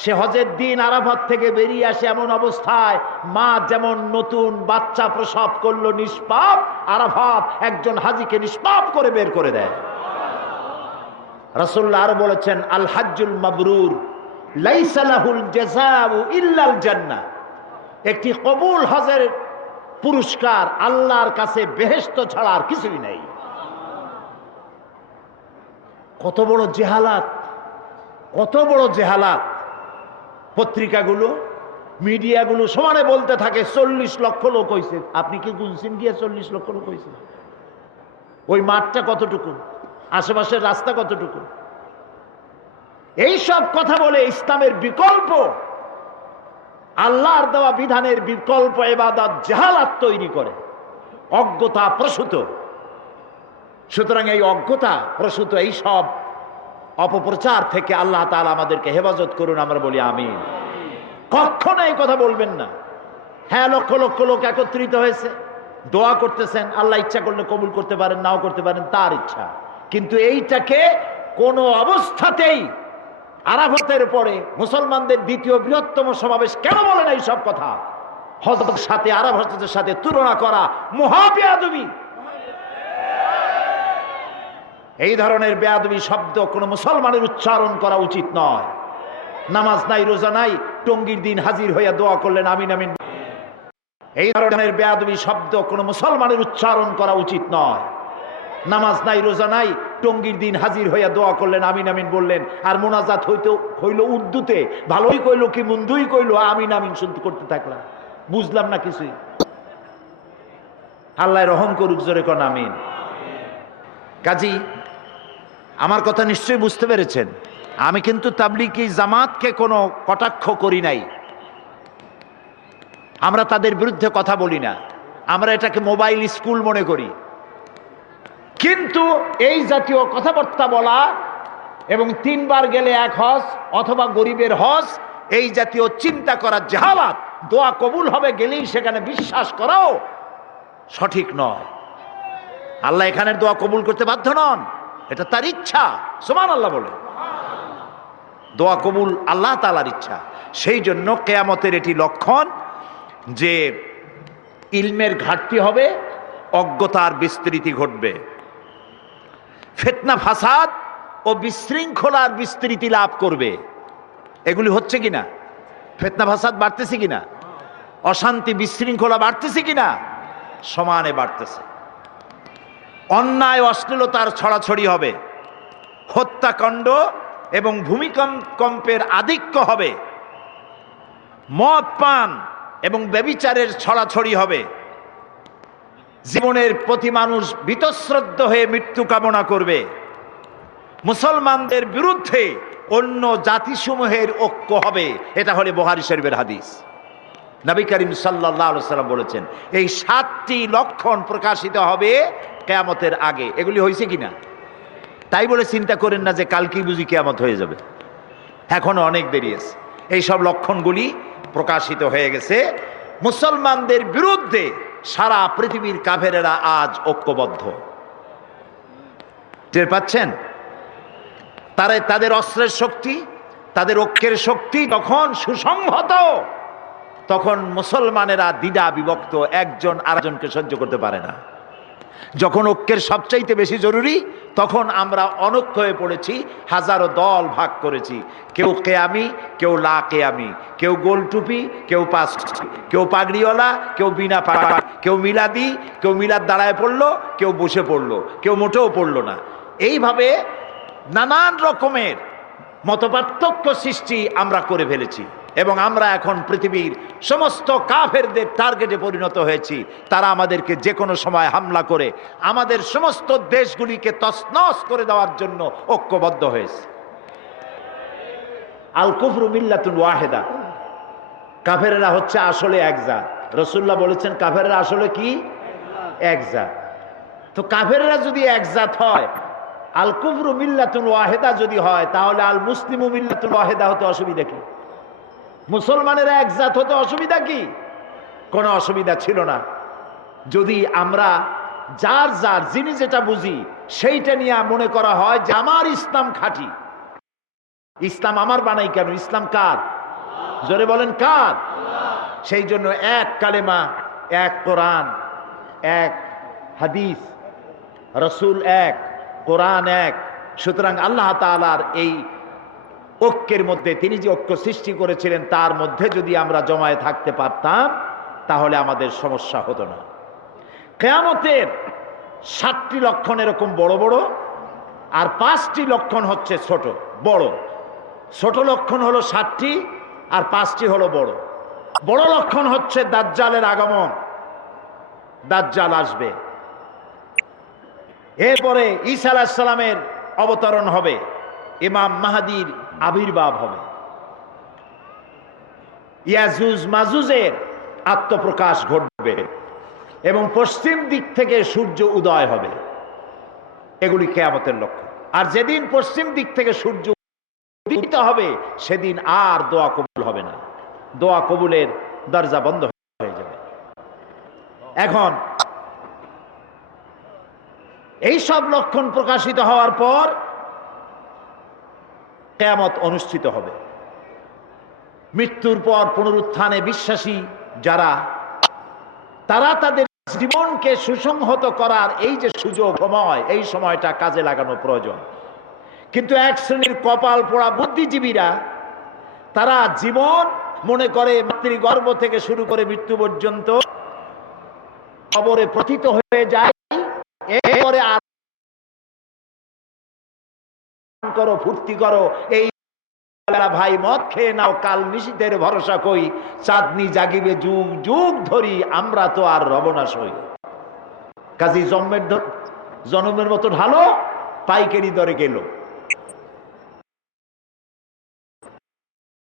সে হজের দিন আরাফাত থেকে বেরিয়ে আসে এমন অবস্থায় মা যেমন নতুন বাচ্চা প্রসব করলো নিষ্পাপ, আরাফাত একজন হাজীকে নিষ্পাপ করে বের করে দেয়। রাসূলুল্লাহ আর বলেছেন আল হাজ্জুল মাবরুর লাইসা লাহুল জাযাউ ইল্লাল জান্নাহ। একটি কবুল হজের পুরস্কার আল্লাহর কাছে বেহেশত ছাড়া আর কিছুই নাই। কত বড় জেহালাত, কত বড় জেহালাত! পত্রিকাগুলো, মিডিয়াগুলো সমানে বলতে থাকে 40 লক্ষ লোক হয়েছে। আপনি কি গুনছেন গিয়ে 40 লক্ষ লোক হয়েছে? ওই মাঠটা কতটুকু, আশেপাশের রাস্তা কতটুকু? এই সব কথা বলে ইসলামের বিকল্প, আল্লাহর দেওয়া বিধানের বিকল্প ইবাদত জাহালাত তৈরি করে, অজ্ঞতা প্রসূত। সুতরাং এই অজ্ঞতা প্রসূত এই সব অপপ্রচার থেকে আল্লাহ তাআলা আমাদেরকে হেফাজত করুন, আমরা বলি আমিন। কখনো এই কথা বলবেন না। হ্যাঁ, লক্ষ লক্ষ লোক একত্রিত হয়েছে, দোয়া করতেছেন, আল্লাহ ইচ্ছা করলে কবুল করতে পারেন, নাও করতে পারেন, তার ইচ্ছা। কিন্তু এইটাকে কোনো অবস্থাতেই আরাফাতের পরে মুসলমানদের দ্বিতীয় বৃহত্তম সমাবেশ কেন বলেন এই সব কথা? হজের সাথে আরাফাতের সাথে তুলনা করা মহা বেয়াদবি। এই ধরনের বেয়াদবি শব্দ কোনো মুসলমানের উচ্চারণ করা উচিত নয়। নামাজ নাই, রোজা নাই, টঙ্গীর দিন হাজির হইয়া দোয়া করলেন আমিন আমিন। এই ধরনের বেয়াদবি শব্দ কোনো মুসলমানের উচ্চারণ করা উচিত নয়। নামাজ নাই, রোজা নাই, টঙ্গীর দিন হাজির হইয়া দোয়া করলেন আমিন আমিন বললেন, আর মোনাজাত হইল উর্দুতে, ভালোই কইলো কি মন্দই কইলো, আমিন আমিন শুনতে করতে থাকলাম, বুঝলাম না কিছুই। আল্লাহ রহম করুক, জোরে কোন আমিন। কাজী আমার কথা নিশ্চয়ই বুঝতে পেরেছেন। আমি কিন্তু তাবলীগী জামাতকে কোনো কটাক্ষ করি নাই, আমরা তাদের বিরুদ্ধে কথা বলি না, আমরা এটাকে মোবাইল স্কুল মনে করি। কিন্তু এই জাতীয় কথাবার্তা বলা এবং 3 বার গেলে 1 হজ অথবা গরিবের হজ, এই জাতীয় চিন্তা করা জাহালাত। দোয়া কবুল হবে গেলেই সেখানে বিশ্বাস করাও সঠিক নয়। আল্লাহ এখানের দোয়া কবুল করতে বাধ্য নন, এটা তার ইচ্ছা। সুবহানাল্লাহ বলে, দোয়া কবুল আল্লাহ তাআলার ইচ্ছা। সেই জন্য কিয়ামতের এটি লক্ষণ যে ইলমের ঘাটতি হবে, অজ্ঞতার বিস্তৃতি ঘটবে, ফিতনা ফাসাদ ও বিশৃঙ্খলার বিস্তৃতি লাভ করবে। এগুলি হচ্ছে কিনা? ফিতনা ফাসাদ বাড়তেছে কিনা, অশান্তি বিশৃঙ্খলা বাড়তেছে কিনা, সমানে বাড়তেছে। অন্যায় অশ্লীলতার ছড়াছড়ি হবে, হত্যাকাণ্ড এবং ভূমিকম্পের আধিক্য হবে, মদ পান এবং ব্যভিচারের ছড়াছড়ি হবে। জীবনের প্রতি মানুষ বীতশ্রদ্ধ হয়ে মৃত্যু কামনা করবে। মুসলমানদের বিরুদ্ধে অন্য জাতিসমূহের ঐক্য হবে। এটা হলে বুখারী শরীফের হাদিস। নবী করিম সাল্লাল্লাহু আলাইহি ওয়াসাল্লাম বলেছেন এই 7টি লক্ষণ প্রকাশিত হবে কিয়ামতের আগে। এগুলি হয়েছে কিনা? তাই বলে চিন্তা করেন না যে কালকেই বুঝি কিয়ামত হয়ে যাবে, এখনো অনেক দেরি আছে। এই সব লক্ষণগুলি প্রকাশিত হয়ে গেছে। মুসলমানদের বিরুদ্ধে সারা পৃথিবীর কাফেরেরা আজ ঐক্যবদ্ধ। টের পাচ্ছেন? তাদের অস্ত্রের শক্তি, তাদের ঐক্যের শক্তি তখন সুসংহত, তখন মুসলমানেরা দ্বিধা বিভক্ত, একজন আরেকজনকে সহ্য করতে পারে না। যখন ঐক্যের সবচাইতে বেশি জরুরি, তখন আমরা অনৈক্য হয়ে পড়েছি, হাজারো দল ভাগ করেছি। কেউ কেয়ামি, কেউ লা কেয়ামি, কেউ গোল টুপি, কেউ পাঁচ, কেউ পাগড়িওয়ালা, কেউ বিনা পাগড়ি, কেউ মিলাদি, কেউ মিলাদ দাঁড়ায় পড়লো, কেউ বসে পড়লো, কেউ মোটেও পড়লো না। এইভাবে নানান রকমের মতপার্থক্য সৃষ্টি আমরা করে ফেলেছি এবং আমরা এখন পৃথিবীর সমস্ত কাফেরদের টার্গেটে পরিণত হয়েছি। তারা আমাদেরকে যে কোনো সময় হামলা করে আমাদের সমস্ত দেশগুলিকে তছনছ করে দেওয়ার জন্য ঐক্যবদ্ধ হয়েছে। আল কুফরু মিল্লাতুন ওয়াহিদা, কাফেরেরা হচ্ছে আসলে এক জাত। রাসূলুল্লাহ বলেছেন কাফেরেরা আসলে কি? এক জাত। তো কাফেরেরা যদি এক জাত হয়, আল কুফরু মিল্লাতুন ওয়াহিদা যদি হয়, তাহলে আল মুসলিমু মিল্লাতুন ওয়াহিদা হতে অসুবিধা কি? মুসলমানেরা এক জাত হতে অসুবিধা কি? কোনো অসুবিধা ছিল না যদি আমরা যার যিনি যেটা বুঝি সেইটা নিয়ে মনে করা হয় যে আমার ইসলাম খাঁটি। ইসলাম আমার বানাই কেন? ইসলাম কার? জোরে বলেন কার? সেই জন্য এক কালেমা, এক কোরআন, এক হাদিস, রাসূল এক, কোরআন এক। সুতরাং আল্লাহ তাআলার এই ঐক্যের মধ্যে তিনি যে ঐক্য সৃষ্টি করেছিলেন তার মধ্যে যদি আমরা জমায়ে থাকতে পারতাম তাহলে আমাদের সমস্যা হতো না। কিয়ামতের 7টি লক্ষণ এরকম বড় বড়, আর 5টি লক্ষণ হচ্ছে ছোট বড়। ছোট লক্ষণ হলো 7টি আর 5টি হলো বড়। বড় লক্ষণ হচ্ছে দাজ্জালের আগমন, দাজ্জাল আসবে। এরপরে ঈসা আলাইহিস সালামের অবতরণ হবে, ইমাম মাহদীর আবির্ভাব হবে, ইয়াজুজ মাজুজের আত্মপ্রকাশ ঘটবে এবং পশ্চিম দিক থেকে সূর্য উদয় হবে। এগুলি কিয়ামতের লক্ষণ। আর যেদিন পশ্চিম দিক থেকে সূর্য উদিত হবে সেদিন আর দোয়া কবুল হবে না, দোয়া কবুলের দরজা বন্ধ হয়ে যাবে। এখন এই সব লক্ষণ প্রকাশিত হওয়ার পর কিয়ামত অনুষ্ঠিত হবে। মৃত্যুর পর পুনরুত্থানে বিশ্বাসী যারা, তারা তাদের জীবনকে সুসংহত করার এই যে সুযোগ সময়, এই সময়টা কাজে লাগানো প্রয়োজন। কিন্তু এক শ্রেণীর কপাল পোড়া বুদ্ধিজীবীরা তারা জীবন মনে করে মাতৃগর্ভ থেকে শুরু করে মৃত্যু পর্যন্ত কবরে পতিত হয়ে যায়। এরপরে আর করো, ফুর্তি করো, এই ভাই মদ খেয়ে নাও, কাল নিশীথের ভরসা কই, চাঁদনি জাগিবে যুগ যুগ ধরি, আমরা তো আর রব না সই। কাজী জন্মের মতো ঢালো, পাইকারি দরে গেল।